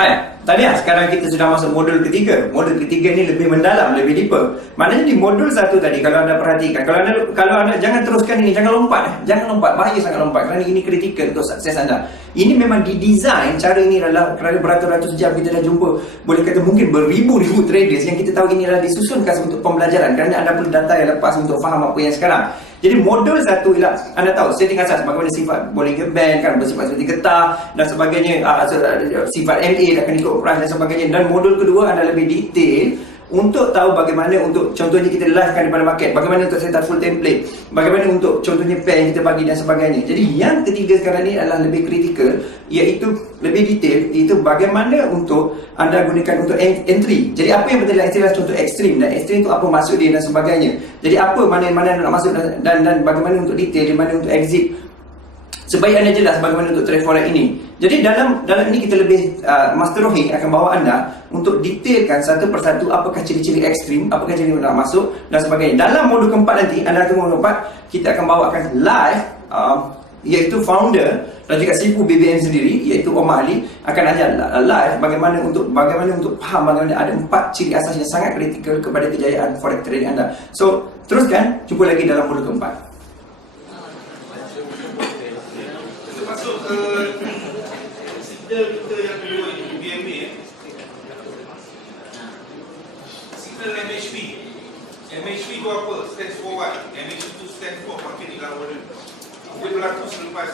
Hai, tadi sekarang kita sudah masuk modul ketiga. Modul ketiga ni lebih mendalam, lebih deeper. Maknanya di modul satu tadi, kalau anda perhatikan, kalau anda jangan teruskan ini, jangan lompat. Jangan lompat, bahaya sangat lompat. Kerana ini kritikal untuk sukses anda. Ini memang didesain, cara ini adalah kerana beratus-ratus jam kita dah jumpa, boleh kata mungkin beribu-ribu traders yang kita tahu ini adalah disusunkan untuk pembelajaran. Kerana anda perlu data yang lepas untuk faham apa yang sekarang. Jadi modul satu ialah anda tahu setting asas bagaimana sifat boleh band kan, bersifat seperti getah dan sebagainya, sifat MA akan ikut peran dan sebagainya. Dan modul kedua anda lebih detail untuk tahu bagaimana untuk contohnya kita livekan daripada market, bagaimana untuk set up full template, bagaimana untuk contohnya pair yang kita bagi dan sebagainya. Jadi yang ketiga sekarang ni adalah lebih kritikal, iaitu lebih detail, iaitu bagaimana untuk anda gunakan untuk entry. Jadi apa yang betul adalah contoh ekstrim, dan ekstrim tu apa maksud dia dan sebagainya. Jadi apa mana nak masuk dan bagaimana untuk detail, di mana untuk exit. Sebaik anda jelas bagaimana untuk trade forex ini. Jadi dalam ini kita lebih Master Rohing akan bawa anda untuk detailkan satu persatu apakah ciri-ciri ekstrim, apakah ciri nak masuk dan sebagainya. Dalam modul keempat nanti, anda tunggu modul keempat, kita akan bawakan live iaitu founder dan juga sifu BBM sendiri, iaitu Omar Ali akan ajar live bagaimana untuk faham bagaimana ada 4 ciri asas yang sangat kritikal kepada kejayaan forex trading anda. So, teruskan, jumpa lagi dalam modul keempat. Masuk ke signal kita yang kedua ini, BMA. Signal MHP. MHP itu apa? Stands for what? MHP itu stands for market dilawan. Dia berlaku selepas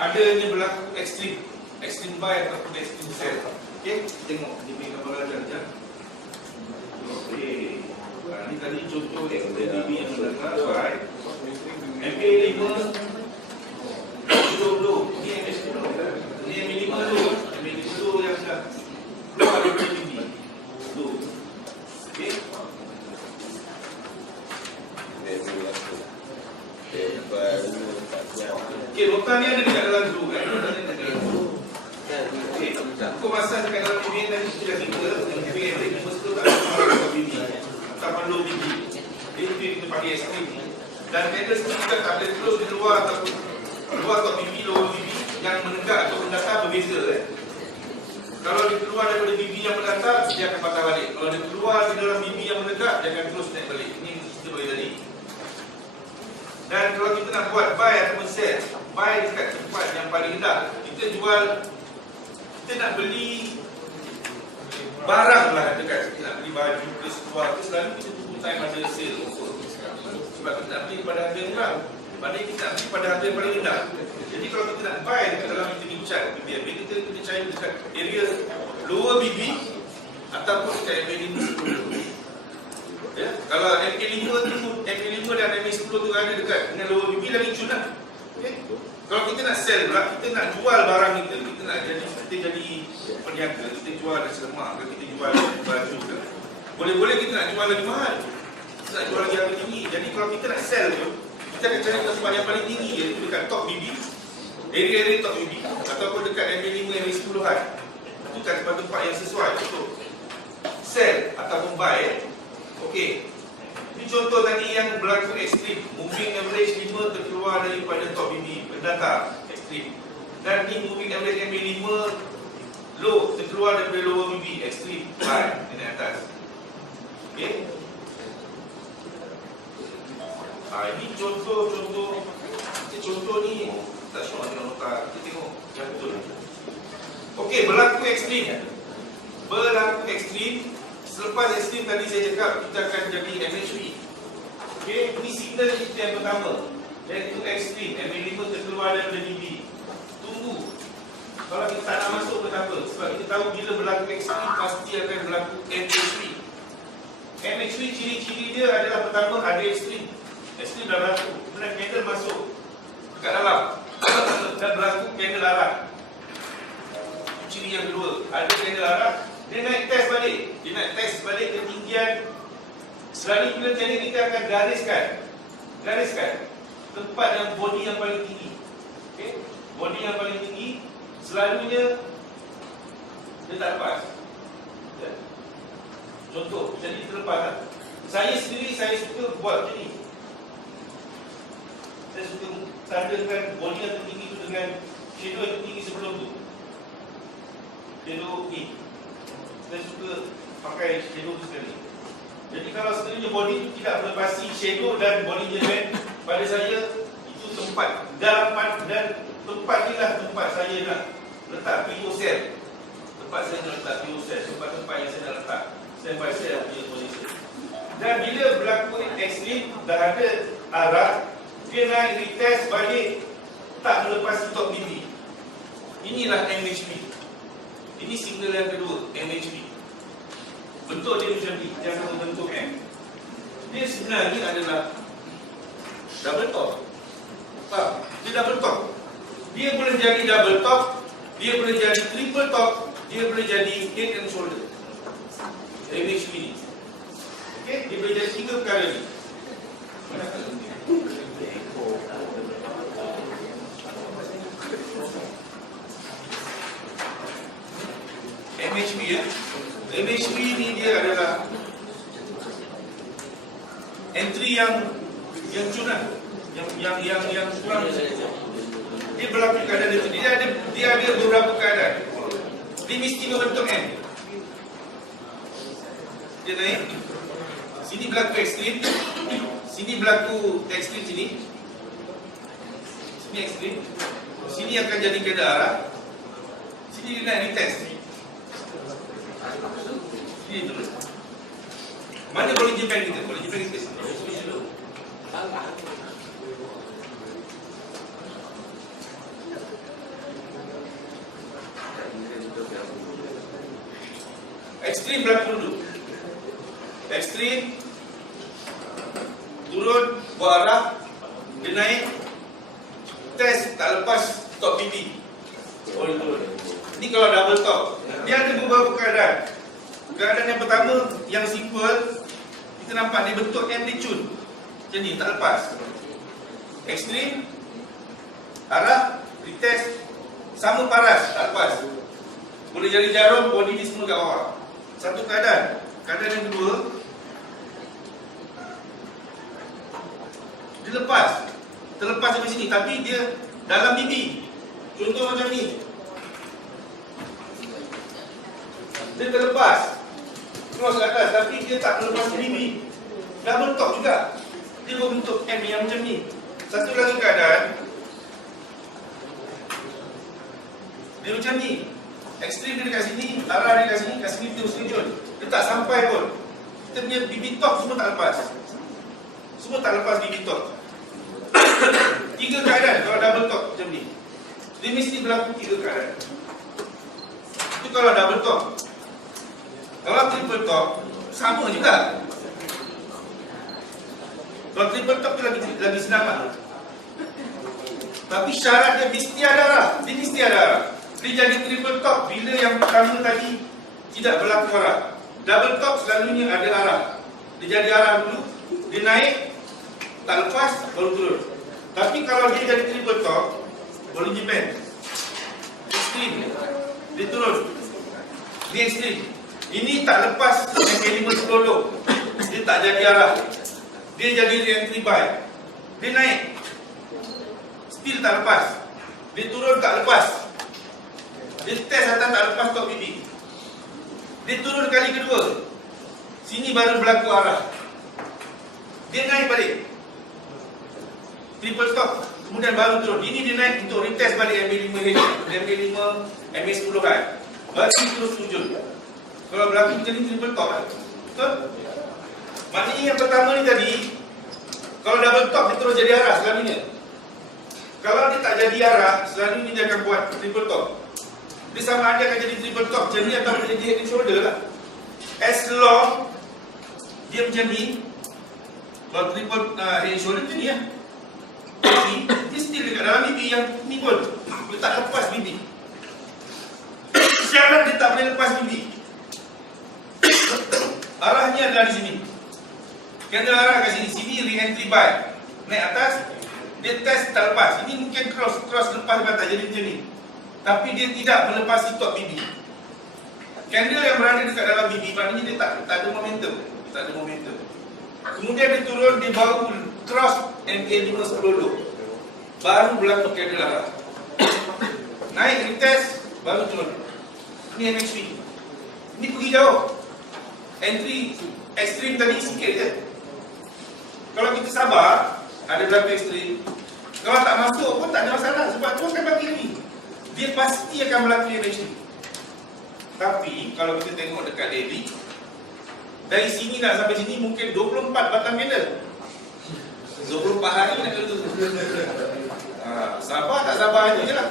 adanya berlaku extreme buy ataupun extreme sell. Okey, tengok di gambar aja. Okey. Ini tadi contoh XTB yang berlaku buy. MA5 dulu, ini MA10 dulu. Ini MA5 dulu. MA5 dulu yang dah keluar dari BB. Dulu. Okey. Okey, notan ni ada dekat dalam dulu kan? Okey, kau masa dekat dalam BB tadi sudah kita BB mesti tak ada BB. Tak perlu BB. Itu kita pakai ekstrim. Dan candlestick kita tak boleh terus di luar ataupun luar atau BB, lower BB yang menegak atau mendatar berbeza kan? Kalau dia keluar daripada BB yang mendatar, dia akan patah balik. Kalau dia keluar di dalam BB yang menegak, dia akan terus naik balik. Ini kita bagi tadi. Dan kalau kita nak buat buy ataupun sell, buy dekat tempat yang paling rendah, kita jual, kita nak beli barang lah dekat, kita nak beli baju ke seluar ke, selalu kita tunggu time ada sale offer. Sebab kita nak beli pada harga yang murah, padahal kita nak beli pada harga yang paling rendah. Jadi kalau kita nak buy dekat dalam trading chart BB, kita cari dekat area lower BB ataupun dekat MA5 ya. Kalau MA5 dan MA10 tu ada dekat dengan lower BB, lagi cun lah. Okay. Kalau kita nak sell pula, kita nak jual barang kita nak jadi peniaga, kita jual nasi lemak ke, kita jual baju ke, boleh-boleh kita nak jual lagi mahal, kita nak jual lagi harga tinggi. Jadi kalau kita nak sell tu, kita akan cari tempat yang paling tinggi, iaitu dekat top BB, area top BB, ataupun dekat MA5, MA10-an. Itu kan tempat yang sesuai untuk sell ataupun buy. Okey. Ini contoh tadi yang berlaku ekstrim. Moving average 5 terkeluar daripada top BB, pendatar ekstrim. Dan ni moving average MA5 low terkeluar daripada lower BB, ekstrim buy di atas. Okey. Ini contoh ni tak semua dengan nota. Kita tengok yang betul. Okey, berlaku ekstrim. Selepas ekstrim tadi saya cakap kita akan jadi MHP. Okey, ini signal kita yang pertama, iaitu ekstrim. MA5 terkeluar daripada BB. Tunggu. Kalau kita tak nak masuk, kenapa? Sebab kita tahu bila berlaku ekstrim pasti akan berlaku MHP. MHP ciri-ciri dia adalah pertama ada ekstrim. Ekstrim dah berlaku, kemudian candle masuk dekat dalam dan berlaku candle arah. Ciri yang kedua, ada candle arah, dia naik test balik ketinggian. Selalu bila candle kita akan gariskan tempat yang body yang paling tinggi. Okay? Body yang paling tinggi selalunya dia tak lepas ya. Contoh, jadi terlepas. Saya sendiri suka buat macam ni. Saya suka tandakan body yang tertinggi itu dengan shadow yang tertinggi sebelum tu. shadow ni. Saya suka pakai shadow tu sekali. Jadi kalau sekiranya body itu tidak melepasi shadow dan body element, pada saya itu tempat dalaman dan tempat inilah tempat saya nak letak PO cell. Tempat saya nak letak PO cell, tempat-tempat yang saya nak letak step by step punya position. Dan bila berlaku ekstrim, dah ada arah, dia naik retest balik, tak melepasi top BB. Inilah MHP. Ini signal yang kedua, MHP. Bentuk dia macam ni, jangan bentuk M. Dia sebenarnya adalah double top. Dia double top. Dia boleh jadi double top, dia boleh jadi triple top, dia boleh jadi head and shoulder. MHP ni. Okey, dia boleh jadi 3 perkara ni. MHP ya. MHP ni dia adalah entry yang curang, yang kurang. Dia berlaku keadaan dia ada beberapa keadaan. Dia mesti membentuk M. Dia naik. Sini berlaku ekstrim. Sini berlaku ekstrim sini. Sini ekstrim. Sini akan jadi keadaan arah. Sini dia naik retest. Sini terus. Mana boleh jepang kita? Boleh jepang kita. Ekstrim berlaku dulu. Ekstrim turun, buat arah, dia naik, test tak lepas top BB. Boleh turun. Ini kalau double top. Dia ada beberapa keadaan. Keadaan yang pertama, yang simple, kita nampak dia bentuk M dia cun. Macam ni, tak lepas. Ekstrim, arah, retest, sama paras, tak lepas. Boleh jadi jarum, body ni semua kat bawah. Satu keadaan. Keadaan yang kedua, dia lepas. Terlepas dari sini, tapi dia dalam BB. Contoh macam ni. Dia terlepas. Cross ke atas, tapi dia tak terlepas BB. Double top juga. Dia berbentuk M yang macam ni. Satu lagi keadaan, dia macam ni. Ekstrim dia dekat sini, arah dia kat sini terus terjun. Dia tak sampai pun. Kita punya BB top semua tak lepas. Semua tak lepas BB top. 3 keadaan kalau double top macam ni. Dia mesti berlaku 3 keadaan. Itu kalau double top. Kalau triple top, sama juga. Kalau triple top tu lagi senang lah. Tapi syarat dia mesti ada arah. Dia mesti ada arah. Dia jadi triple top bila yang pertama tadi tidak berlaku arah. Double top selalunya ada arah. Dia jadi arah dulu, dia naik, tak lepas, baru turun. Tapi kalau dia jadi triple top, boleh jepang. Ekstrim, dia turun. Dia ekstrim. Ini tak lepas element sepuluh. Dia tak jadi arah. Dia jadi re-entry buy. Dia naik, still tak lepas. Dia turun tak lepas. Dia test atas tak lepas top BB. Dia turun kali kedua. Sini baru berlaku arah. Dia naik balik. Triple top. Kemudian baru turun. Ini dia naik untuk retest balik MA5H, MA5, MA10 kan. Baru terus turun. Kalau berlaku macam ni triple top kan. Betul? Maknanya yang pertama ni tadi, kalau double top dia terus jadi arah selalunya. Kalau dia tak jadi arah, selalunya dia akan buat triple top. Dia sama ada akan jadi triple top macam ni atau jadi head and shoulder lah. As long dia macam ni, kalau triple head and shoulder macam ni lah. Tapi dia still dekat dalam BB yang ni pun. Dia tak lepas BB. Syarat dia tak boleh lepas BB. Arahnya adalah di sini. Kendera arah kat sini. Sini re-entry buy. Naik atas, dia test tak lepas. Ini mungkin cross lepas batas jadi macam ni. Tapi dia tidak melepasi top BB. Candle yang berada dekat dalam BB, maknanya dia tak ada momentum. Tak ada momentum. Kemudian dia turun, dia baru cross MA510. Baru berlaku candle arah. Naik retest, baru turun. Ini MHV. Ini pergi jauh. Entry ekstrim tadi sikit je. Kalau kita sabar, ada berapa ekstrim. Kalau tak masuk pun tak ada masalah. Sebab teruskan bagi ni. Dia pasti akan berlaku MHV. Tapi kalau kita tengok dekat Delhi, dari sini nak sampai sini mungkin 24 batang candle. 24 hari nak kena tu. Sabar tak sabar je lah.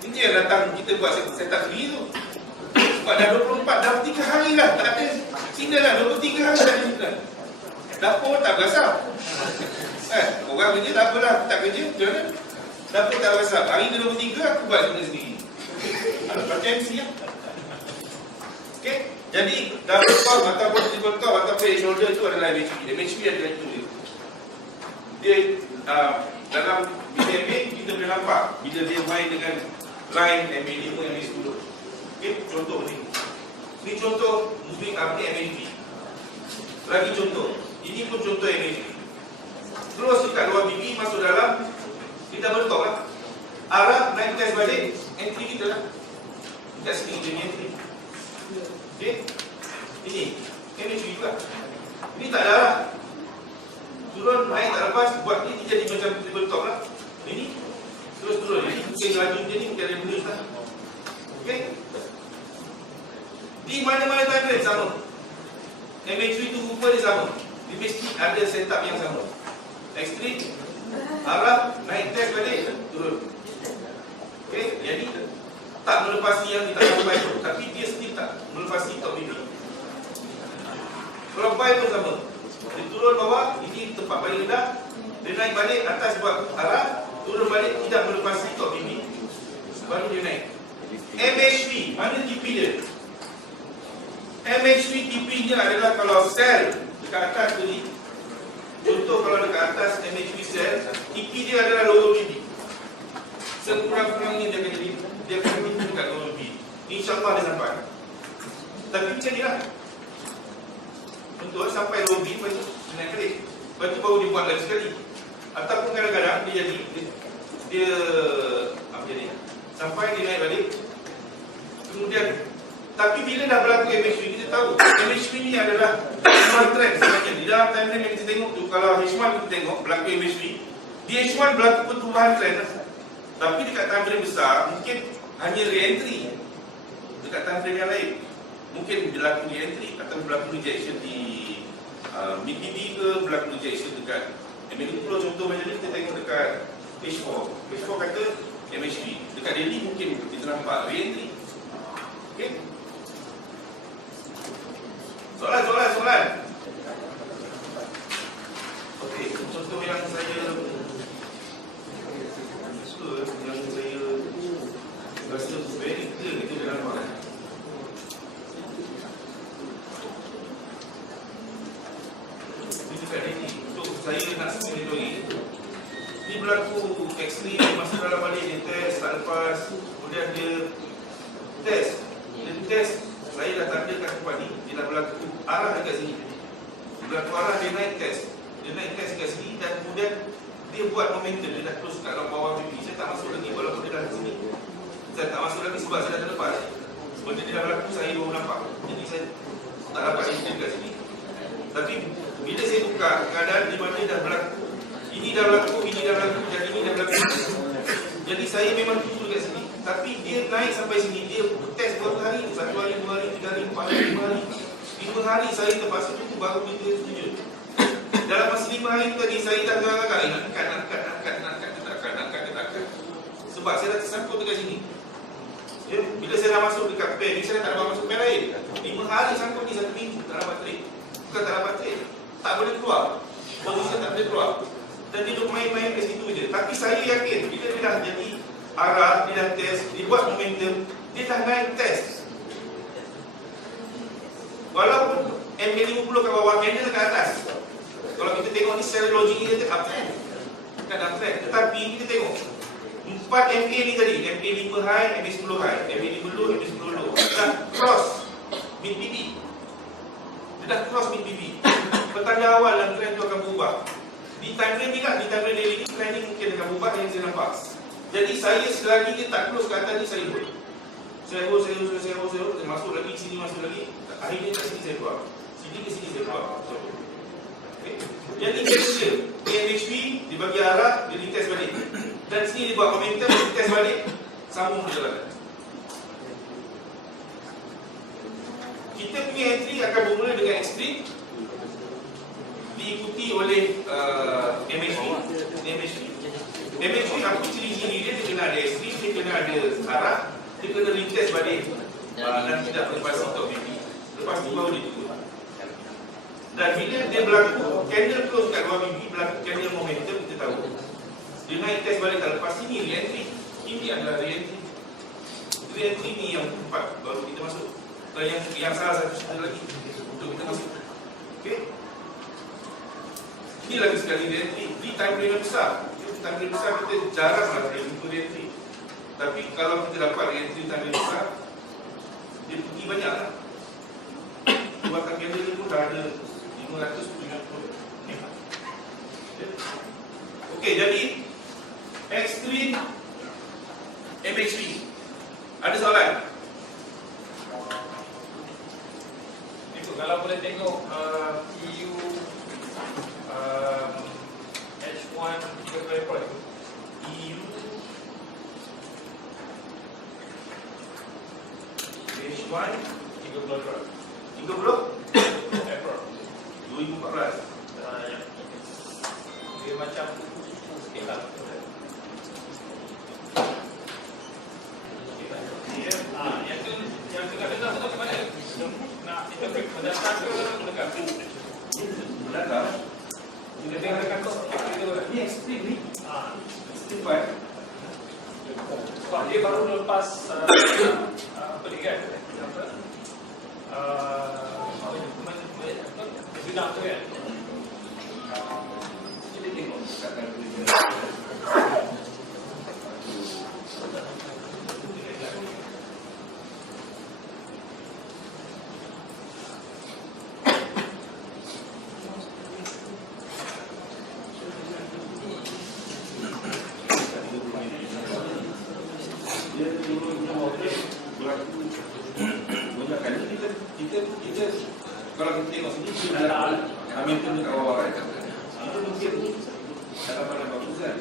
Ini yang datang kita buat setup free tu. Sebab dah 24, dah 3 hari lah. Tak ada signal lah, 23 hari tak ada signal. Dapur tak berasap. Orang kerja tak apalah, tak kerja, macam mana? Dapur tak berasap. Hari ke 23 aku buat signal sendiri. Pakai MC lah. Okay, jadi double top ataupun triple top ataupun head shoulder itu adalah MHV. MHV adalah itu dia. Dia dalam BDMA kita boleh nampak bila dia main dengan line MA5, MA10. Okay, contoh ni. Ni contoh moving up ni MHV. Lagi contoh. Ini pun contoh MHV. Terus dekat luar bibi masuk dalam, kita bertok lah. Arah naik test balik, entry kita lah. Dekat sini dia ni entry. Okay, ini MHV juga. Ini tak ada arah. Turun, naik tak lepas, buat ni jadi macam triple top lah. Ini terus turun. Ini mungkin laju dia ni, mungkin ada benda lah. Okay. Di mana-mana time sama. MHV tu rupa dia sama. Dia mesti ada setup yang sama. Ekstrim, arah, naik test balik, turun. Okay, jadi tak melepasi yang kita sampai tu. Tapi dia still tak melepasi top bibi. Kalau buy pun sama. Dia turun bawah, ini tempat paling rendah. Dia naik balik atas buat arah, turun balik tidak melepasi top bibi. Baru dia naik. MHV, mana TP dia? MHV TP nya adalah kalau sel dekat atas tu ni. Contoh kalau dekat atas MHV sel, TP dia adalah lower bibi. Sekurang-kurangnya dia akan jadi, dia akan berhenti dekat lower bibi. InsyaAllah dia sampai. Tapi macam ni lah. Untuk sampai lower bibi, lepas tu dia naik balik. Lepas tu baru dia buat lagi sekali. Ataupun kadang-kadang dia jadi, dia apa jadi? Sampai dia naik balik. Kemudian, tapi bila dah berlaku MHV, kita tahu MHV ni adalah human trend sebenarnya. Di dalam timeline yang kita tengok tu, kalau H1 kita tengok berlaku MHV, di H1 berlaku pertumbuhan trend. Tapi dekat timeframe besar, mungkin hanya re-entry. Dekat timeframe yang lain, mungkin berlaku re-entry atau berlaku rejection di mid-BB ke, berlaku rejection dekat MHV. Contoh macam ni kita tengok dekat H4. H4 kata MHV. Dekat Delhi mungkin kita nampak re-entry. Okay. Soalan. Okey, contoh yang saya suka, yang saya rasa very clear kita dah nampak. Ini dekat ini, untuk saya nak monitoring. Ini berlaku ekstrim, masuk dalam balik, dia test, tak lepas. Kemudian dia test. Dia test, saya dah tandakan tempat ni, dia dah berlaku arah dekat sini. Berlaku arah, dia naik test. Dia naik test dekat sini dan kemudian dia buat momentum, dia dah close kat bawah pipi. Saya tak masuk lagi walaupun dia dah di sini. Saya tak masuk lagi sebab saya dah terlepas. Sebab dia dah berlaku, saya baru nampak. Jadi saya tak dapat dia dekat sini. Tapi bila saya buka keadaan di mana dah berlaku, ini dah berlaku, ini dah berlaku, dan ini dah berlaku. Jadi saya memang tunggu dekat sini. Tapi dia naik sampai sini, dia test berapa hari? 1 hari, 2 hari, 3 hari, 4 hari, 5 hari. 5 hari saya terpaksa tunggu baru dia setuju. Dalam masa 5 hari tadi saya dah agak-agak nak angkat. Sebab saya dah tersangkut dekat sini. Ya, bila saya dah masuk dekat pair ni, saya tak dapat masuk pair lain. 5 hari sangkut ni 1 minggu tak dapat trade. Bukan tak dapat trade, tak boleh keluar. Posisi tak boleh keluar. Dan dia duduk main-main ke situ je. Tapi saya yakin bila dia dah jadi arah, dia dah test, dia buat momentum, dia dah naik test. Walaupun MA50 kat bawah, candle dekat atas. Kalau kita tengok ni secara logik dia uptrend. Bukan uptrend. Tetapi kita tengok 4 MA ni tadi, MA5 high, MA10 high, MA5 low, MA10 low. Dah cross mid BB. Dia dah cross mid BB. Petanda awal dan trend tu akan berubah. Di time frame ni kan, di time frame daily ni, trend ni mungkin akan berubah yang saya nampak. Jadi saya selagi dia tak close ke atas ni, saya hold. Saya masuk lagi sini, masuk lagi. Akhirnya kat sini saya keluar. Sini ke sini saya keluar. Okay. Yang ini dia. PMHP dia bagi arah, dia retest balik. Dan sini dia buat momentum, dia retest balik. Sambung perjalanan. Kita punya entry akan bermula dengan extreme, diikuti oleh MHP. MHP apa ciri-ciri dia? Dia kena ada extreme, dia kena ada arah, dia kena retest balik dan tidak lepas untuk BP. Lepas tu baru dia turun. Dan bila dia berlaku, candle close kat luar BP, berlaku candle momentum, kita tahu dia naik test balik tak lepas sini re-entry. Ini adalah re-entry. Re-entry ni yang keempat baru kita masuk. Yang salah satu cerita lagi untuk kita masuk. Okey. Ini lagi sekali re-entry. Di time frame yang besar. Time frame besar kita jaranglah jumpa re-entry. Tapi kalau kita dapat re-entry time frame besar, dia pergi banyak lah. Buatan candle ni pun dah ada 570. Okey, jadi extreme MHP. Ada soalan? Kalau boleh tengok EU H1 3 point EU H1 April 2014. yang dia macam skala yang dekat-dekat tu mana? Nak interpret berdasar ke dekat? Belakang. Kita tengok dekat tu. Ni extreme ni. Extreme part. Sebab dia baru lepas apa ni kan? Bidang tu kan? Kita tengok dekat kita kalau kita tengok sini kita ambil tu dekat bawah kan. Itu mungkin dalam pada bagus kan.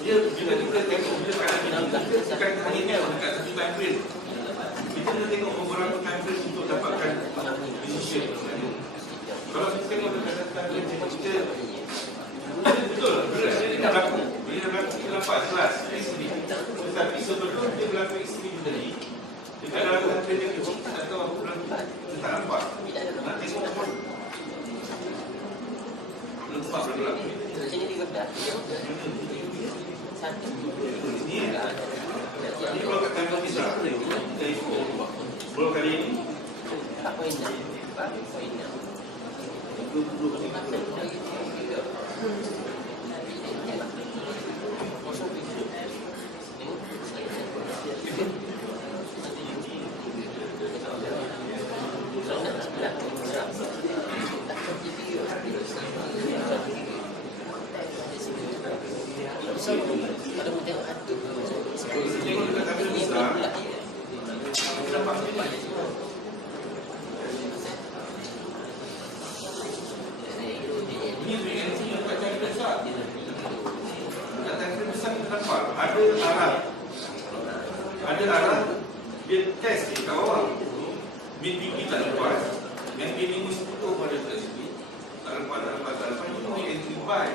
Dia bila kita tengok bila sekarang ini bukan hanya dekat satu time frame. Kita kena tengok beberapa time frame untuk dapatkan decision. Kalau kita tengok dekat satu time frame kita betul bila dia dah berlaku. Bila dah berlaku kita nampak jelas extreme. Tetapi sebelum dia berlaku extreme tadi dekat dalam time frame yang kita tak tahu apa berlaku. Kita tak nampak. Nak tengok pun belum sempat berlaku. Ini kalau kat tanggal besar kita ikut belum kali ini tengok dekat tanggal besar kita nampak ni. Ini reaksi dekat tanggal besar. Dekat tanggal besar kita nampak ada arah DPP tak lepas, yang ini mesti betul pada presiden. Tak lepas itu ni entry buy.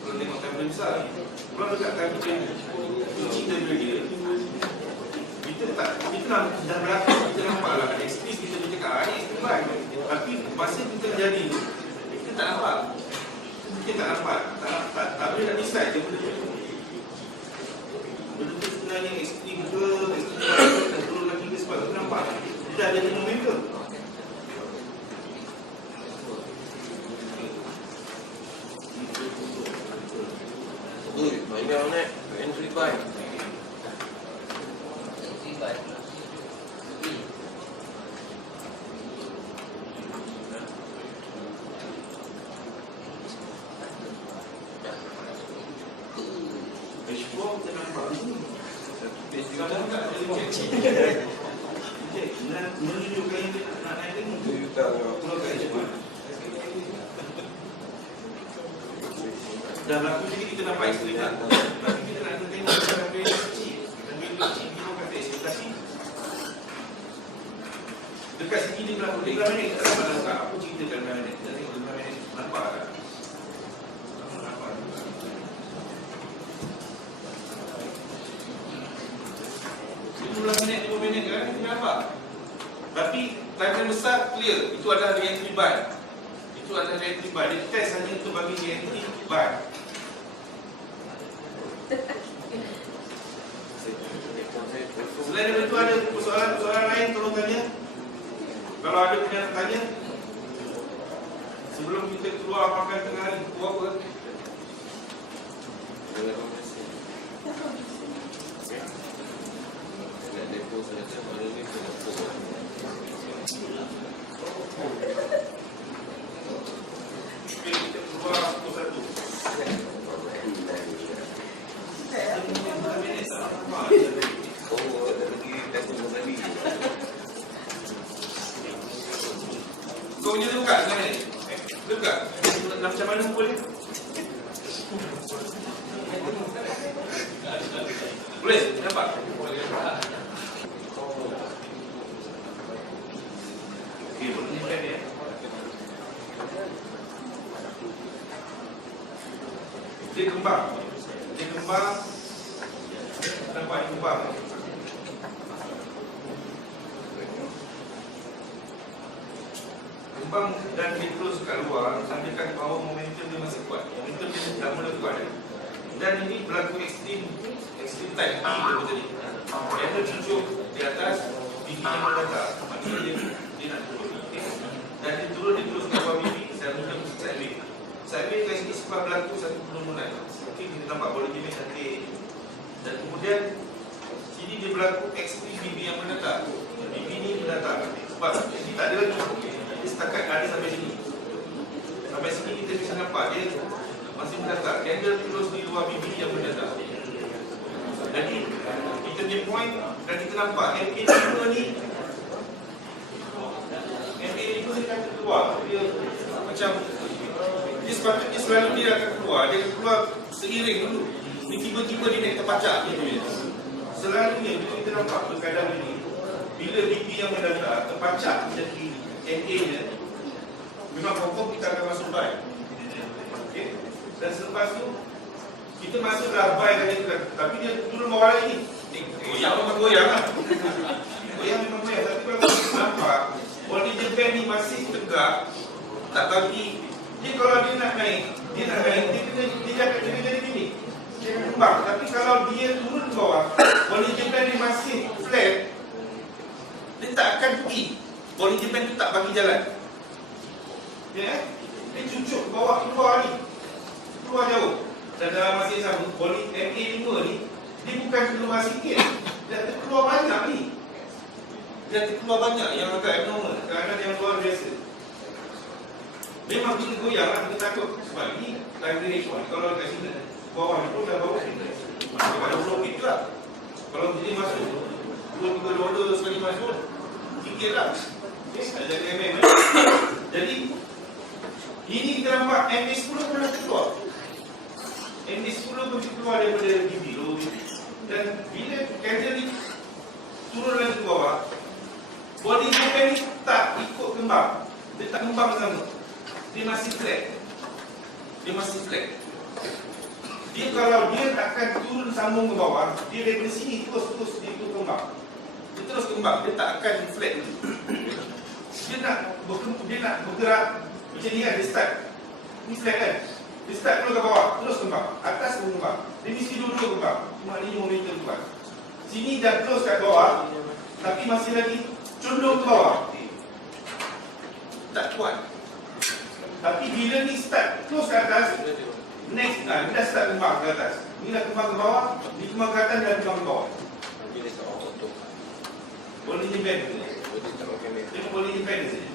Kalau tengok kamera besar, kalau dekat kamera kita dia, kita dah berlaku, kita nampak lah ekstris kita bercakap ini entry buy. Tapi masa kita jadi tu, kita tak nampak. Tak boleh nak decide dia benda tu. Benda tu sebenarnya ekstrim ke, dan turun lagi ke sebab tu nampak. Kita ada momentum. Banyak ni entry buy. Dashboard kita nampak ni. Kadang tak boleh cek. Menunjukkan yang dia nak naik ni. Pulau kat dashboard. Dah berlaku jadi kita nampak ekstrim tak? Tapi kita nak tengok kamera yang kecil. Kamera kecil kita kata ekspektasi. Dekat sini dia berlaku 15 minit. Tak dapat nak apa cerita 15 minit. Kita tengok 15 minit. Nampak tak? Nampak. 15 minit, 5 minit kan? Kita nampak. Tapi timeline besar clear. Itu adalah re-entry buy. Itu adalah re-entry buy. Dia test hanya untuk bagi re-entry buy. Selain daripada itu ada persoalan lain tolong tanya. Kalau ada punya nak tanya sebelum kita keluar makan tengah hari buat apa? Okay, kita keluar pukul 1. Kau punya dekat sebenarnya ni? Dekat? Macam mana boleh? Boleh? Nampak? Okey, boleh ni. Dia kembang. Nampak dia kembang. Kembang dan dia close kat luar, menandakan bahawa momentum dia masih kuat. Momentum dia dah mula kuat. Dan ini berlaku ekstrim type P dia tadi. Dia ada cucuk di atas, bibi yang mendatar. Maksudnya dia nak turun. Okay? Dan dia turun, dia close kat bawah bibi, dan mula sideway. Sideway kat sini sebab berlaku satu penurunan. Okay, kita nampak body damage cantik. Dan kemudian sini dia berlaku ekstrim bibi yang mendatar. Bibi ni mendatar. Sebab ini tak ada lagi. Dia setakat ada sampai sini. Sampai sini kita bisa nampak dia masih mendatar. Candle terus di luar bibi yang mendatar. Jadi kita punya point dan kita nampak MA5 ni MA5 ni akan keluar. Dia macam dia sepatutnya selalu dia akan keluar. Dia akan keluar seiring dulu. Ni tiba-tiba dia naik terpacak gitu ya. Selalunya bila kita nampak berkadang ini, bila bibi yang mendatar terpacak jadi NA-nya, memang pokok kita akan masuk buy. Okay? Dan selepas tu kita masuk dah buy tadi tu kan. Tapi dia turun bawah lagi. Goyang memang goyang lah. Goyang memang goyang. Tapi kalau kita nampak Bollinger Band ni masih tegak, tak bagi. Dia kalau dia nak naik, dia akan jadi gini. Dia akan kembang. Tapi kalau dia turun ke bawah, Bollinger Band ni masih flat, dia tak akan pergi. Bollinger Band tu tak bagi jalan. Ya, dia cucuk ke bawah, keluar ni. Keluar jauh. Dan dalam masa yang sama, MA5 ni, dia bukan keluar sikit. Dia terkeluar banyak ni. Dia terkeluar banyak yang agak abnormal. Kadang-kadang yang luar biasa. Memang kita goyang lah, kita takut. Sebab ni, time range one. Kalau kat sini, bawah ni pun dah bawah sini. Masuk pada blok itu lah. Kalau dia masuk, $2-3 sekali masuk, fikir lah. Ada MM. Jadi, ini kita nampak MA10 pun dah keluar. MA10 pun keluar daripada BB, low BB. Dan bila candle ni turun lagi ke bawah, Body Japan ni tak ikut kembang. Dia tak kembang sama. Dia masih flat. Dia masih flat. Dia kalau dia akan turun sambung ke bawah, dia daripada sini terus dia turun kembang. Dia terus kembang, dia tak akan flat dulu. Dia nak bergerak macam ni kan, dia start. Ni flat kan? Dia start dulu ke bawah, terus kembang. Atas pun kembang. Dia mesti dulu kembang. Maknanya momentum kembang. Sini dah close kat bawah, tapi masih lagi condong ke bawah. Tak kuat. Tapi bila ni start close ke atas, next dia dah start kembang ke atas. Ni dah kembang ke bawah, ni kembang ke atas, dah kembang ke bawah. Boleh independent. Dia boleh independent.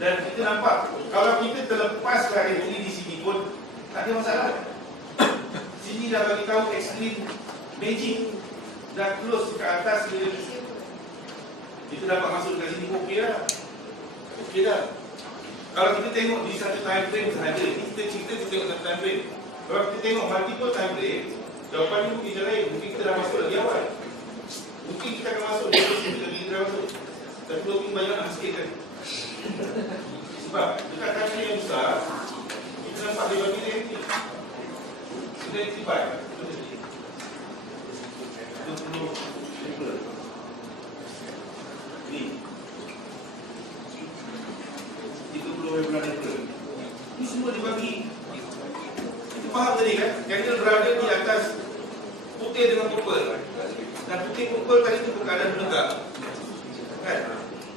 Dan kita nampak, kalau kita terlepas hari ini di sini pun tak ada masalah. Sini dah bagi tahu extreme magic, dah close ke atas. Kita dapat masuk ke sini, okey dah. Okey dah. Kalau kita tengok di satu time frame sahaja, ini kita cerita kita tengok satu time frame. Kalau kita tengok multiple time frame, jawapannya mungkin je lain. Mungkin kita dah masuk lagi awal. Mungkin kita akan masuk dia terus kita dah masuk. Tapi mungkin banyak nak sikit kan. Sebab dekat country yang besar, kita nampak dia bagi nanti. Sudah tiba. Ni 30 bulan April. Ini semua dibagi. Kita faham tadi kan? Candle berada di atas putih dengan purple. Dan putih purple tadi itu berkeadaan menegak. Kan?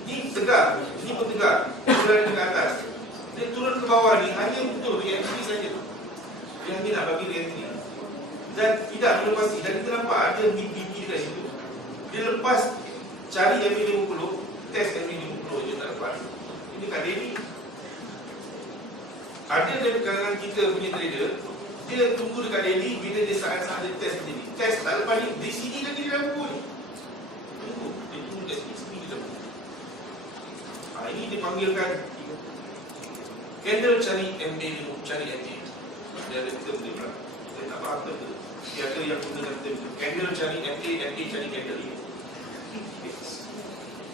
Ini tegak, ini pun tegak. Dia berada di atas. Dia turun ke bawah ni hanya betul reaksi saja. Yang ni nak bagi reaksi. Dan tidak melepasi. Dan kita nampak ada BP dekat situ. Dia lepas cari MA50, test MA50 je tak dapat. Ini kat Delhi. Ada dari kalangan kita punya trader, dia tunggu dekat Delhi bila dia saat-saat dia test macam ni. Test tak lepas ni, di sini lagi dia dah buku ni. Tunggu, dia tunggu kat sini dia dah buku. Ini dipanggilkan candle cari MA, cari MA. Dia ada kita boleh pula. Saya tak faham betul. Dia ada yang gunakan term itu. Candle cari MA, MA cari candle ini.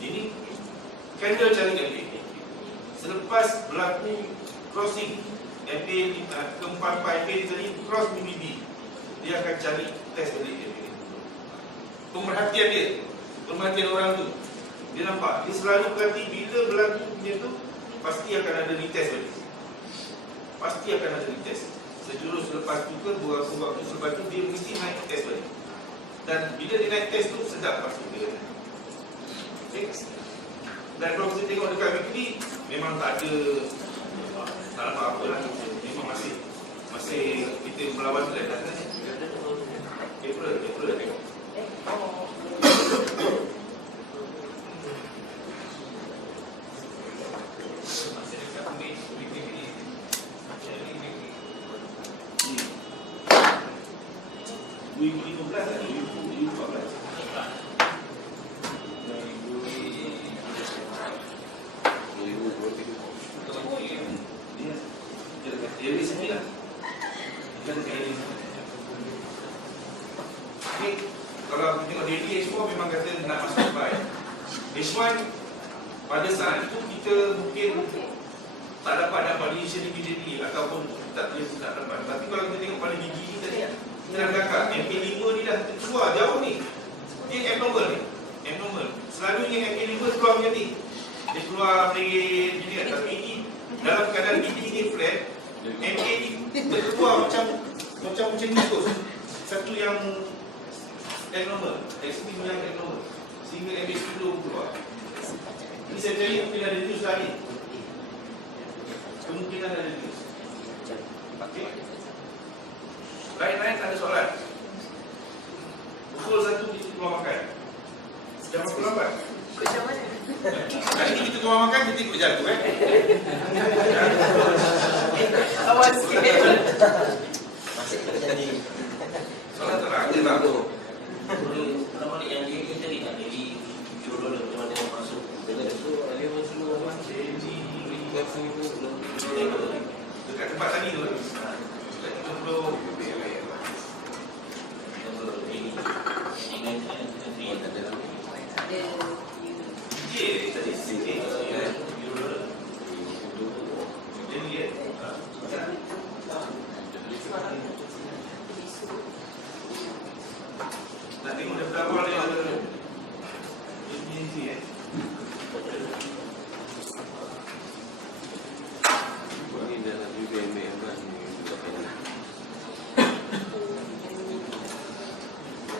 Ini candle cari MA. Selepas berlaku crossing MA keempat MA tadi cross BBB, dia akan cari test balik MA. Pemerhatian dia, pemerhatian orang tu, dia nampak, dia selalu perhati bila berlaku punya tu, pasti akan ada retest balik. Pasti akan ada retest. Sejurus selepas tu ke, dua waktu selepas tu, dia mesti naik test balik. Dan bila dia naik test tu, sedap pasti dia. Okay. Dan kalau kita tengok dekat weekly, memang tak ada apa-apa lah. Memang masih kita melawan tu dah kan. April dah tengok. Kalau kita tengok daily H4 memang kata nak masuk buy. H1 pada saat itu kita mungkin tak dapat position immediately ataupun tak dapat. Tapi kalau kita tengok pada gigi ni tadi, kita dah cakap MP5 ni dah keluar jauh ni. Dia abnormal ni. Abnormal. Selalunya MP5 keluar macam ni. Dia keluar play macam ni kan. Tapi ini dalam keadaan gigi ni flat, MP ni dia keluar macam ni terus. Satu yang abnormal, extreme yang abnormal, sehingga MA10 keluar. Ini saya cari mungkin ada news lain. Kemungkinan ada news. Okay. Lain-lain ada soalan. Pukul 1 kita keluar makan. Jam berapa lambat? Jam mana? Kali ni kita keluar makan, kita ikut jatuh kan? Awas sikit. Masih tak jadi. Soalan tak nak, dia tak. Nama ni yang dia tadi tak jadi jodoh dia macam mana yang masuk. So dia masuk apa? Jadi Dekat tempat tadi tu. Dekat 30 Ada tadi CK. Jadi nak tengok dah berapa orang yang ada agensi Ini dalam UGM kan.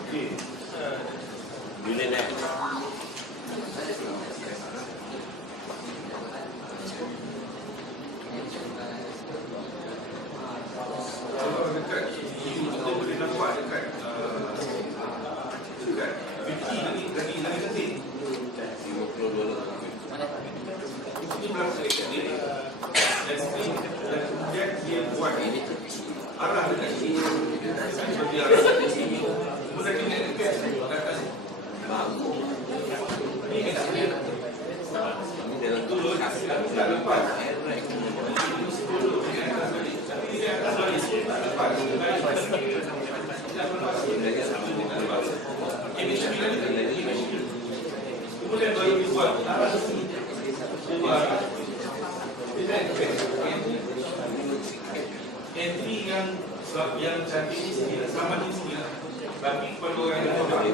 okey. Union Act. Kalau dekat EU kita boleh nampak dekat dekat 50 lagi penting. $50. Ini berlaku dekat diri. Dan kemudian dia buat arah dekat sini. Seperti arah sini. Kemudian dia dekat atas. Ini tak boleh. Itu logis tak lepas. Tapi dia akan balik lepas. Ini sembilan kemudian baru dibuat arah sini. Entry yang cantik ni sini sama ni sini. Tapi kalau orang yang ada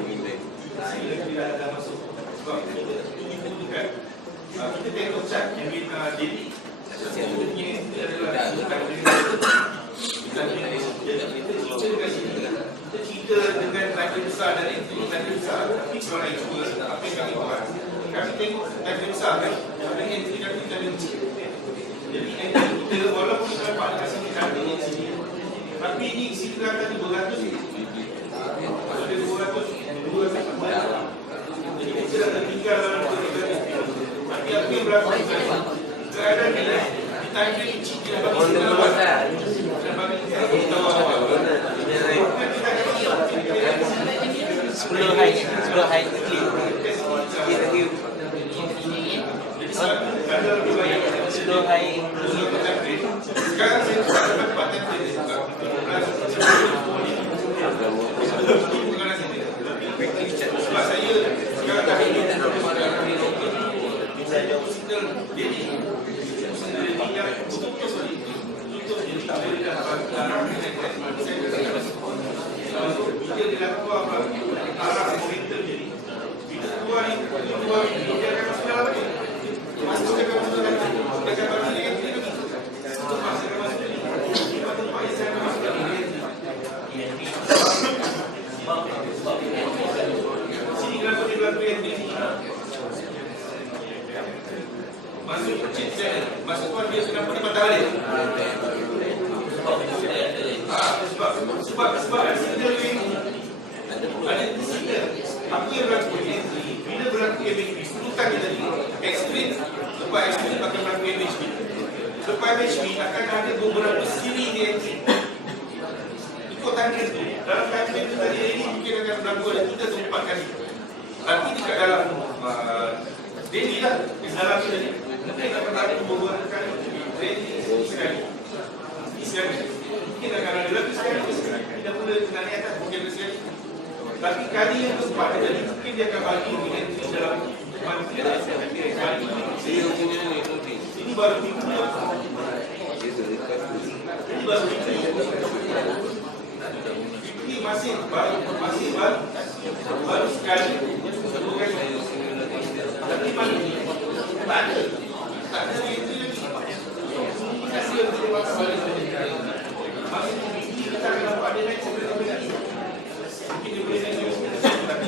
sini tidak ada masuk. Sebab kita tunggu dekat. Kita tengok cat yang kita jadi. Sesungguhnya itu adalah bukan kita dekat sini. Kita cerita dengan tanda besar dan entry tanda besar. Tapi kalau lain juga apa yang kami buat. Kami tengok tanda besar kan. Ada entry kami tanda kecil. Jadi entry kita walaupun kita dapat dekat sini cantik di sini. Tapi ini isi kelihatan 200 ni. Ada 200 jadi kita dah tertinggal dalam tapi apa yang berlaku keadaan ni di timeline kecil dia bagi kita lewat dan bagi kita tahu awal 10 high quickly. ada lebih banyak 10 high. sekarang saya dapat patent dia juga sebab saya sekarang dah hidup saya signal jadi yang betul-betul sorry untuk jadi dari dalam bila dia keluar arah momentum jadi bila keluar dia akan masuk dalam lagi masuk dia akan masuk dalam dia akan bagi dia lagi untuk masuk ke masuk ini tempat yang saya masuk dalam sini kenapa dia berlaku yang ini masuk kecil saya masuk keluar dia sudah pergi patah balik sebab ada signal ini ada signal apa yang berlaku ini bila berlaku MHP sebelumkan kita tadi explain lepas explain akan berlaku MHP lepas MHP akan ada beberapa siri di entry ikut tanda itu dalam tanda itu tadi ini mungkin akan berlaku ada 3 atau 4 kali tapi dekat dalam daily lah dalam kita ni mungkin akan ada beberapa kali daily sekali mungkin akan ada lebih sekali tidak boleh dengan ni atas mungkin lebih sekali tapi kali yang keempat tadi mungkin dia akan bagi entry dalam ini baru minggu ini baru minggu ini masih baru sekali tapi tak ada entry lagi kasih untuk masa balik masih ini kita akan dapat ada naik seperti ini mungkin dia boleh naik tapi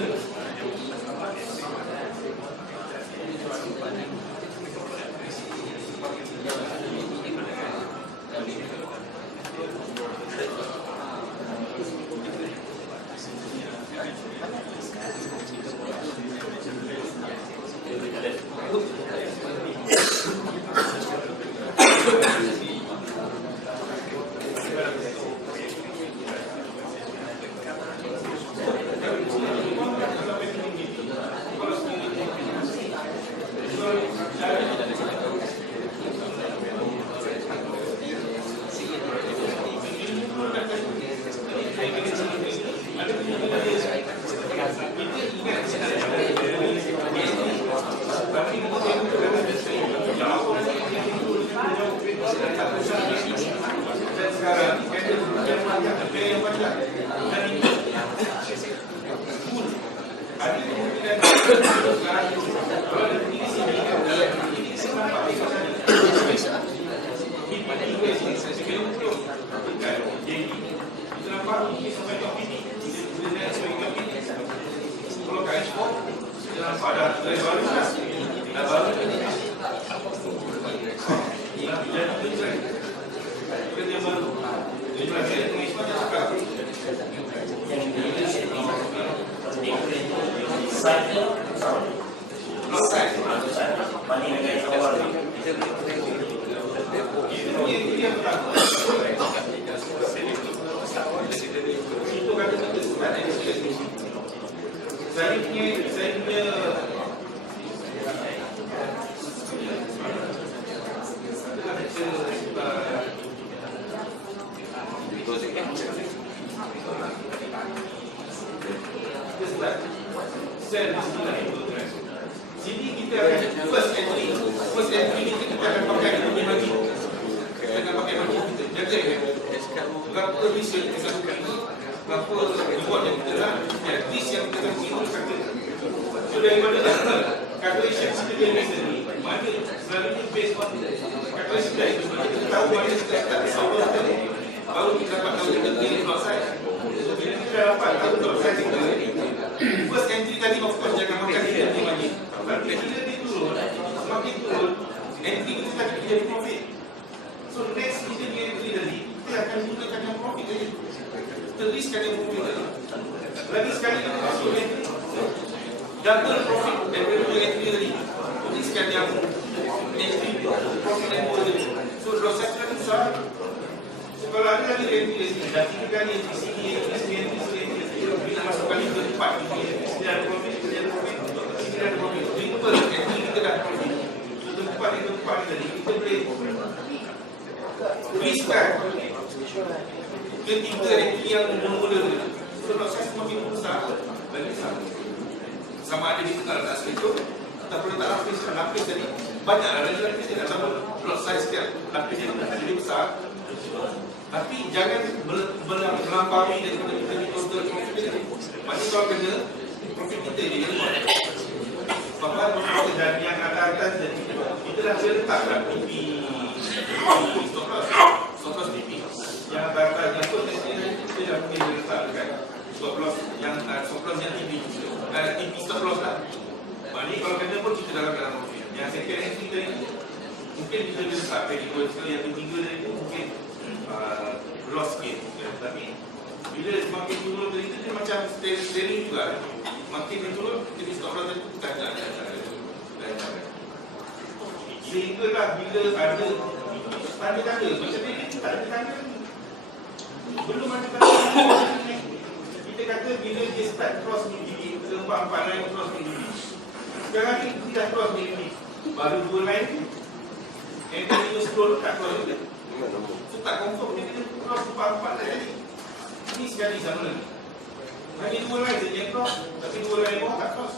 yang panjang, bel yang panjang. Dan ini ada kemungkinan sekarang kalau ada begini sini, ini kenapa? Kenapa? Sampai ke ini, kalau kain sport, jangan pada baru kan, baru ini. Kerja baru, kerja Sini kita akan first entry ni kita akan pakai ini bagi. Kita akan pakai bagi kita. Jadi berapa vision kita akan berapa reward yang kita nak. Ya, this yang kita akan itu kata. So daripada calculation kita dia ni, mana selalunya based on calculation dia itu kita tahu mana kita tak solve tadi. Baru kita dapat tahu kita pilih block size. So bila kita dapat tahu block size kita, first entry tadi of course jangan makan dia lagi. Tapi bila dia turun, semakin turun, entry kita tak jadi profit. So next kita dia entry tadi, kita akan gunakan yang profit tadi. Kita riskkan yang profit tadi. Lagi sekali kita masuk entry, double profit daripada dua entry tadi. Riskkan yang entry profit yang dua tadi. So proses lagi besar. So kalau ada lagi entry di sini, dah 3 kali entry sini, bila masuk kali keempat, kita ada profit, kita ada profit. Kita dah profit. Tempat tadi kita boleh riskkan ketiga entry yang mula-mula. So proses semakin besar bagi sama ada di tengah tak sekejap ataupun tak lapis tadi banyak ada lapis dia tak tahu block size dia lapis dia jadi besar. Tapi jangan melampaui daripada kita di total profit tadi. Maksudnya kalau kena profit kita dia bahwa dan yang atas tadi kita dah letaklah PP stop loss PP yang atas yang tu kita dah boleh letak dekat stop loss yang TP stop loss lah. Maknanya kalau kena pun kita dalam profit. Yang second entry tadi mungkin kita boleh letak variable sekali yang ketiga tadi mungkin loss sikit. Tapi bila semakin turun tadi dia macam steering juga. Makin dia turun kita stop loss tadi bukan sehinggalah bila ada tanda-tanda macam ni tak ada tanda belum ada tanda kita kata bila dia start cross ni lembah 4 line cross ni sekarang ni kita dah cross ni baru 2 line yang tadi tu scroll tak cross juga so tak confirm dia kena cross 4 line tadi ni sekali sama lagi hanya 2 line saja yang cross tapi 2 line bawah tak cross.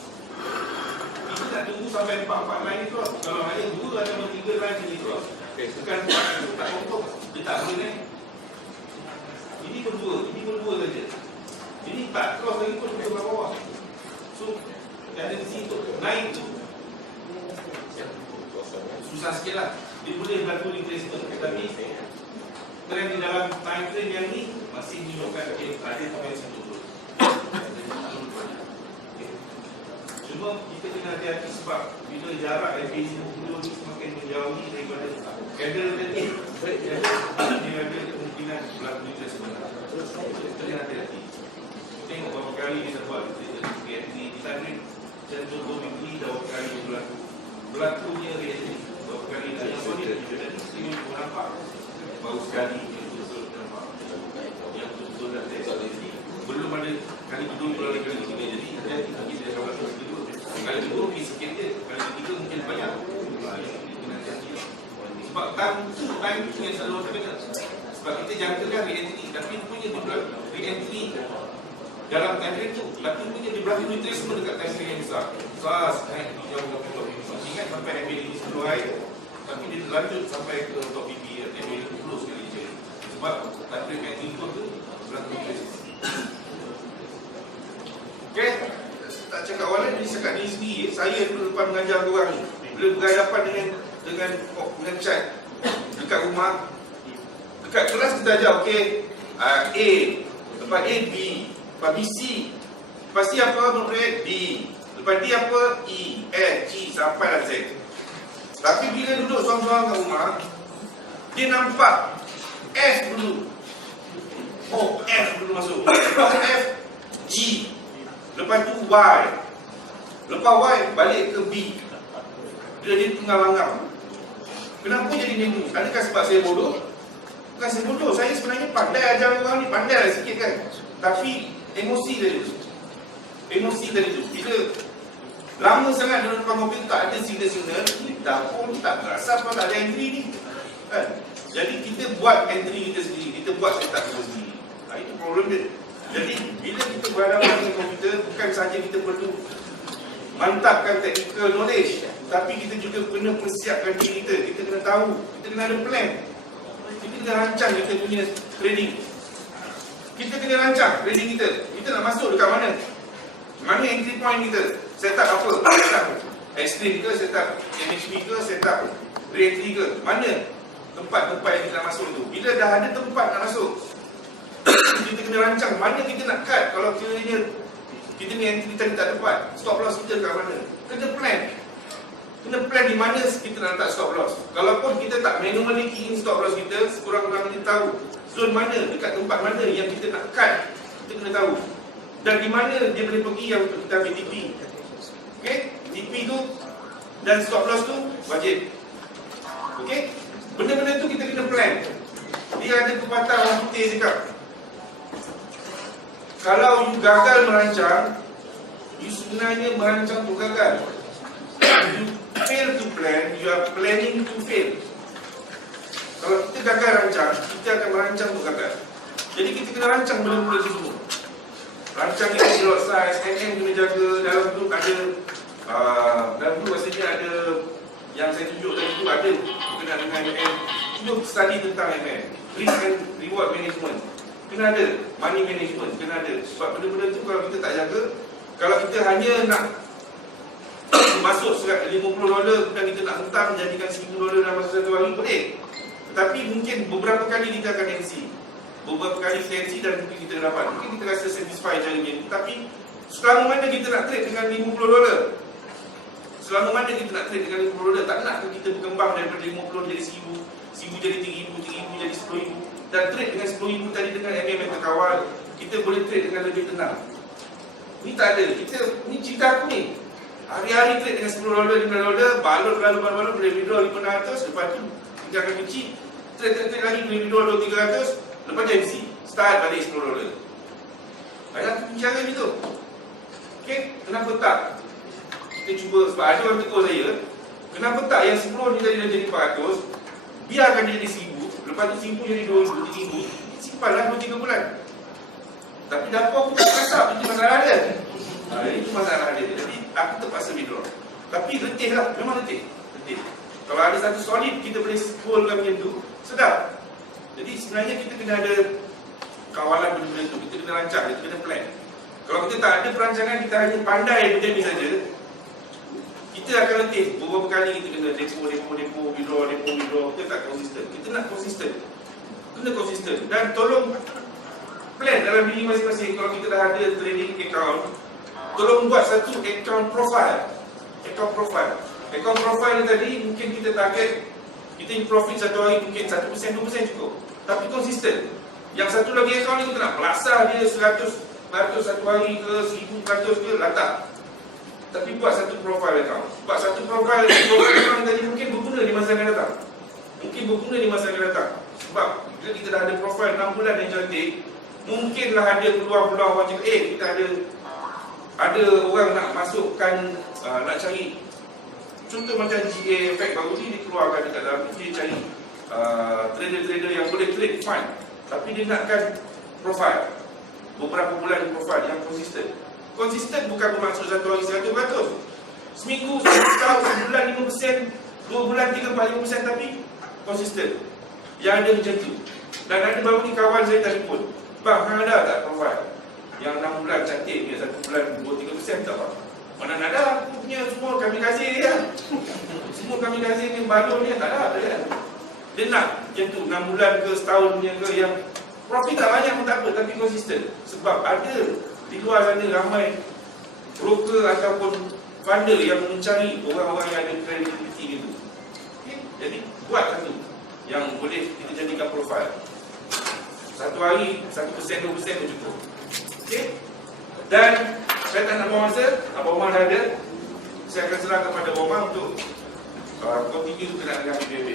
Kita nak tunggu sampai 4 line cross. Kalau hanya 2 atau 3 line saja cross, tekan 4 itu tak confirm. Dia tak boleh naik. Ini pun 2 saja. Ini tak cross lagi pun ke bawah. So, ada di situ. Naik tu susah sikit lah. Dia boleh berlaku retracement. Tetapi trend di dalam time frame yang ni masih menunjukkan ada potensi turun. Cuma kita kena hati-hati sebab bila jarak FAZ 10 ni semakin menjauhi daripada candle tadi, dia ada kemungkinan berlaku retracement. Kita kena hati-hati. Tengok berapa kali kita buat di target contoh weekly dah berapa kali berlakunya reaksi berapa kali dah yang ni kita nampak baru sekali betul nampak yang betul dah belum ada kali kedua belum ada kali ketiga jadi kita akan masuk kedua kali kedua mungkin sikit je kali ketiga mungkin banyak sebab time itu yang selalu terkena sebab kita jangkakan re-entry tapi punya re-entry dalam time frame tu tapi punya dia berlaku retracement dekat time frame yang besar naik jauh ke top ingat sampai MA 10 hari tapi dia lanjut sampai ke top PP MA 10 sekali je sebab tapi upgrade yang itu tu berlaku krisis. Okay, tak cakap awal ni, cakap diri sendiri, saya dulu lepas mengajar korang ni, bila berhadapan dengan chat dekat rumah, dekat kelas kita ajar, okay, A, lepas A, B, lepas B, C, lepas C apa, menurut D, lepas D apa, E, F, G, sampailah Z. Tapi bila duduk seorang-seorang kat rumah, dia nampak F dulu. Oh, F dulu masuk. Lepas F, G. Lepas tu Y. Lepas Y, balik ke B. Dia tengah langgar. Kenapa jadi macam ni? Adakah sebab saya bodoh? Bukan saya bodoh. Saya sebenarnya pandai ajar orang ni. Pandai lah sikit kan. Tapi emosi tadi tu. Emosi tadi tu. Bila lama sangat dalam depan komputer tak ada signal-signal, dah pun tak berasa apa tak ada entry ni. Kan? Jadi kita buat entry kita sendiri. Kita buat setup kita sendiri. Itu problem dia. Jadi bila kita berhadapan dengan komputer, bukan sahaja kita perlu mantapkan technical knowledge, tapi kita juga kena persiapkan diri kita. Kita kena tahu, kita kena ada plan. Kita kena rancang kita punya trading. Kita kena rancang trading kita. Kita nak masuk dekat mana? Mana entry point kita? Setup apa? Setup extreme ke? Setup MHB ke? Setup re-entry ke? Mana tempat-tempat yang kita nak masuk tu? Bila dah ada tempat nak masuk, kita kena rancang mana kita nak cut. Kalau kiranya kita ni entry tadi tak dapat, stop loss kita kat mana? Kena plan. Kena plan di mana kita nak letak stop loss. Kalaupun kita tak manually key in stop loss kita, sekurang-kurangnya kita tahu zone mana, dekat tempat mana yang kita nak cut. Kita kena tahu. Dan di mana dia boleh pergi yang untuk kita ambil TP. Okay? TP tu dan stop loss tu wajib. Okay? Benda-benda tu kita kena plan. Dia ada pepatah orang putih cakap, kalau you gagal merancang, you sebenarnya merancang untuk gagal. You fail to plan, you are planning to fail. Kalau kita gagal rancang, kita akan merancang untuk gagal. Jadi kita kena rancang benda-benda tu semua. Rancang kita lot size, MM kena jaga. Dalam tu ada dalam tu rasanya ada yang saya tunjuk tadi tu ada berkenaan dengan MM. Cuba study tentang MM, risk and reward management. Kena ada money management, kena ada. Sebab benda-benda tu kalau kita tak jaga, kalau kita hanya nak masuk serat $50 dan kita nak hentam menjadikan $1000 dalam masa satu hari, boleh. Tetapi mungkin beberapa kali kita akan MC, beberapa kali kita MC dan mungkin kita dapat, mungkin kita rasa satisfy caranya. Tapi selama mana kita nak trade dengan $50? Selama mana kita nak trade dengan $50? Tak nak kita berkembang daripada 50 jadi 1000, 1000 jadi 3000, 3000 jadi 10000. Dan trade dengan 10,000 tadi dengan MM yang terkawal, kita boleh trade dengan lebih tenang. Ni tak ada. Ni cerita aku ni. Hari-hari trade dengan $10, $5, balut lalu boleh withdraw 500, lepas tu kita akan kecil. Trade lagi boleh withdraw 200-300, lepas tu MC. Start balik $10. Banyak cara gitu. Okay, kenapa tak? Kita cuba, sebab ada orang tegur saya, kenapa tak yang 10 ni tadi dah jadi 400, biarkan dia jadi 1000. Lepas tu simpan jadi 2,000, 3,000, simpanlah 2-3 bulan. Tapi dapur aku tak kasap, itu masalah dia. Itu masalah dia. Jadi aku terpaksa withdraw. Tapi letih lah, memang letih. Kalau ada satu solid, kita boleh hold macam tu, sedap. Jadi sebenarnya kita kena ada kawalan benda-benda tu. Kita kena rancang, kita kena plan. Kalau kita tak ada perancangan, kita hanya pandai benda ni saja, kita akan letih. Beberapa kali kita kena depo, withdraw. Kita tak konsisten. Kita nak konsisten. Kena konsisten. Dan tolong plan dalam diri masing-masing. Kalau kita dah ada trading account, tolong buat satu account profile. Account profile ni tadi, mungkin kita target, kita profit satu hari mungkin 1%, 2% cukup. Tapi konsisten. Yang satu lagi account ni kita nak belasah dia 100 satu hari ke, 1,100 ke, latak. Tapi buat satu profile account. Buat satu profile account tadi mungkin berguna di masa akan datang. Sebab bila kita dah ada profile 6 bulan yang cantik, mungkinlah ada peluang-peluang orang cakap, kita ada orang nak masukkan, nak cari. Contoh macam GA Effect baru ni dikeluarkan dekat dalam tu, dia cari trader-trader yang boleh trade fine. Tapi dia nakkan profile. Beberapa bulan profile yang konsisten. Konsisten bukan bermaksud satu hari 100%. Seminggu, setahun, sebulan 5%, 2 bulan 3, 4, 5%, tapi konsisten. yang ada macam tu. Dan ada baru ni kawan saya telefon, bang, hang ada tak profile yang 6 bulan cantik ni, 1 bulan 2-3% tak bang? Mana nak ada, aku punya semua kami kasih dia. Semua kami kasih ni, balon ni tak ada dia. Dia nak macam tu, 6 bulan ke setahun punya ke yang profit tak banyak pun tak apa, tapi konsisten. Sebab ada di luar sana ramai broker ataupun funder yang mencari orang-orang yang ada kredibiliti itu. Okay? Jadi buat satu yang boleh kita jadikan profil. Satu hari 1%, 2% pun cukup. Okay? Dan saya tak nak buang masa, Abang Omar dah ada. Saya akan serah kepada Abang Omar untuk continue berkenaan dengan PBB.